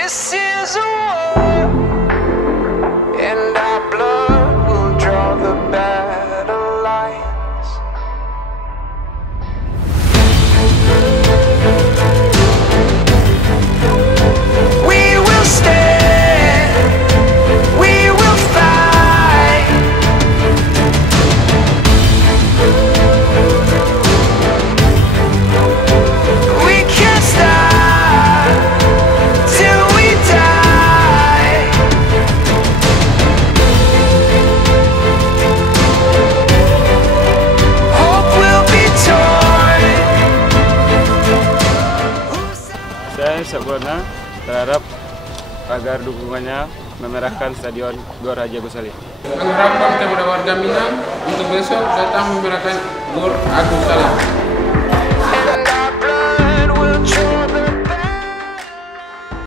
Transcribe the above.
This is a war, and our blood will draw the battle lines. We will stand, we will fight. We can't stop till we die. Hope will be torn. Saya Sabwana berharap agar dukungannya memerahkan Stadion Gor Haji Agus Salim. Mengharapkan kepada warga Minang untuk besok datang memerahkan Gor Agus Salim.